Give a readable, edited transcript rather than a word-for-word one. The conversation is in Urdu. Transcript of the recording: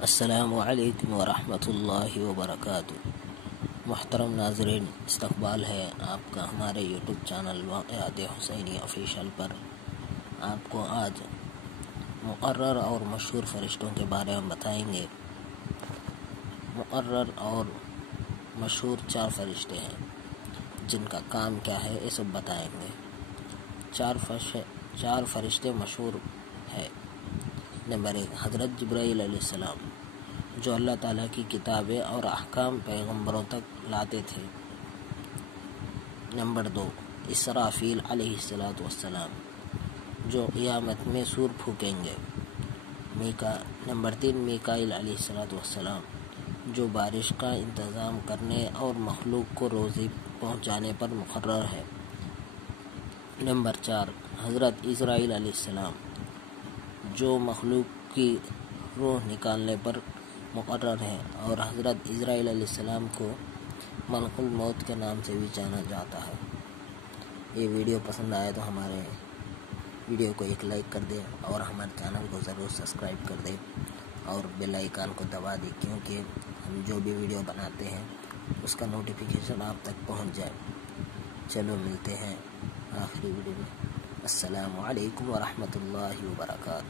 السلام علیکم ورحمۃ اللہ وبرکاتہ۔ محترم ناظرین، استقبال ہے آپ کا ہمارے یوٹیوب چینل واقعات حسینی آفیشیل پر۔ آپ کو آج مقرر اور مشہور فرشتوں کے بارے میں بتائیں گے۔ مقرر اور مشہور 4 فرشتے ہیں جن کا کام کیا ہے یہ سب بتائیں گے۔ 4 فرشتے مشہور ہے۔ نمبر 1 حضرت جبرائیل علیہ السلام، جو اللہ تعالیٰ کی کتابیں اور احکام پیغمبروں تک لاتے تھے۔ نمبر 2 اسرافیل علیہ السلام، جو قیامت میں سور پھونکیں گے۔ نمبر 3 میکائیل علیہ السلام، جو بارش کا انتظام کرنے اور مخلوق کو روزی پہنچانے پر مقرر ہے۔ نمبر 4 حضرت اسرائیل علیہ السلام، جو مخلوق کی روح نکالنے پر مقرر ہے اور حضرت اسرائیل علیہ السلام کو ملک الموت کے نام سے بھی جانا جاتا ہے۔ یہ ویڈیو پسند آئے تو ہمارے ویڈیو کو ایک لائک کر دیں اور ہمارے چینل کو ضرور سبسکرائب کر دیں اور بیل آئیکن کو دبا دیں، کیونکہ ہم جو بھی ویڈیو بناتے ہیں اس کا نوٹیفیکیشن آپ تک پہنچ جائے۔ چلو ملتے ہیں آخری ویڈیو میں۔ السلام علیکم ورحمۃ اللہ وبرکاتہ۔